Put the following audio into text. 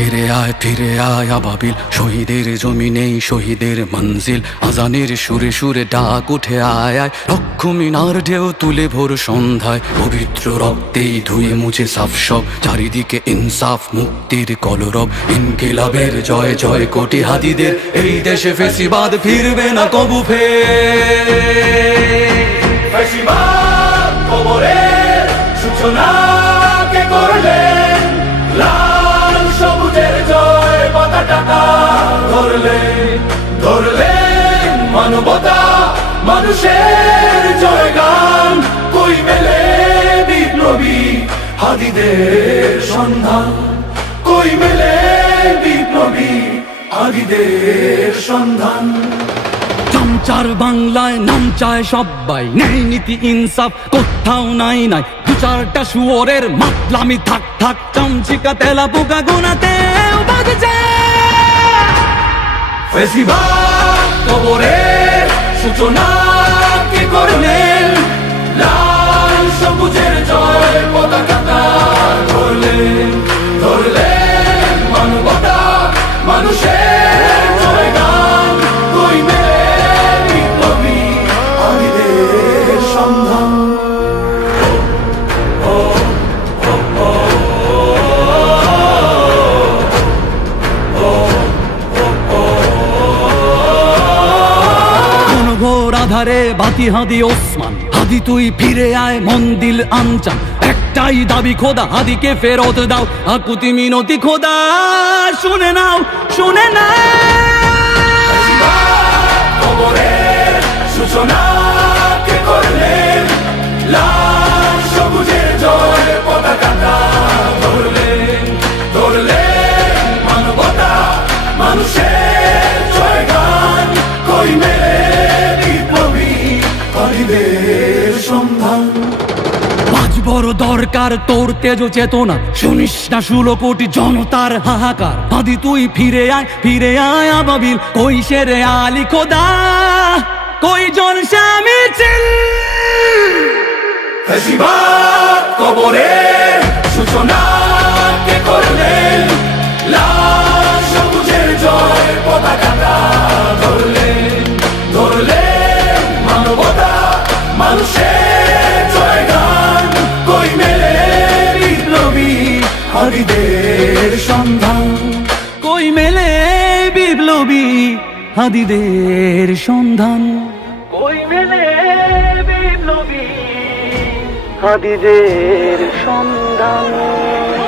ফিরে আয় আবাবিল, শহীদের জমিনেই শহীদের মঞ্জিল। আজানের সুরে সুরে ডাক উঠে আয় আয়, লক্ষ মিনার ঢেউ তুলে ভোর সন্ধ্যায়। পবিত্র রক্তেই ধুয়ে মুছে সাফ সব, চারিদিকে ইনসাফ মুক্তির কলরব। ইনকিলাবের জয় জয় কোটি হাদিদের, এই দেশে ফেসিবাদ ফিরবে না কবু ফের। ফেসিবাদ কবরের সূচনা কে করলেন? লাল সবুজের জয় পতাকা ধরলেন মানবতা মানুষের জয়গান। কই মেলে বিপ্লবী হাদিদের সন্ধান? কই মেলে বিপ্লবী হাদিদের সন্ধান? চামচার বাংলায় নাম চায় সবাই, ন্যায় নীতি ইনসাফ কোথাও নাই নাই। দু চারটা শুয়োরের মাতলামি থাক থাক, চামচিকা তেলা পোকা গোনাতেও বাজছে। ফেসিবাদ কবরের সূচনা কে করলেন? লাল সবুজের জয় পতাকা ধরলেন মানবতা মানুষের জয়গান। কই মেলে বিপ্লবী হাদিদের সন্ধান? ঘোর আধারে বাতি হাদি ওসমান, হাদি তুই ফিরে আয় মন দিল আনচান। একটাই দাবি খোদা, হাদিকে ফেরত দাও, আকুতি মিনতি খোদা শুনে নাও শুনে নাও। কবরের সূচনা কে করলেন? লাল সবুজের জয় পতাকা ধরলেন মানবতা মানুষের জয়গান। কই মেলে বিপ্লবী হাদিদের সন্ধান? আজ বড় দরকার তোর তেজ চেতনা, শুনিস না 16 কোটি জনতার হাহাকার। হাদি তুই ফিরে আয় আবাবিল, কই শেরে আলী খোদা, কই জলসা মিছিল। ফেসিবাদ কবরের সূচনা কে করলেন? লাল সবুজের জয় পতাকা ধরলেন মানবতা মানুষের জয়গান। কই মেলে বিপ্লবী হাদিদের সন্ধান? কই মেলে বিপ্লবী হাদিদের সন্ধান? কই মেলে বিপ্লবী হাদিদের সন্ধান?